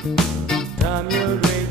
Damn your ready.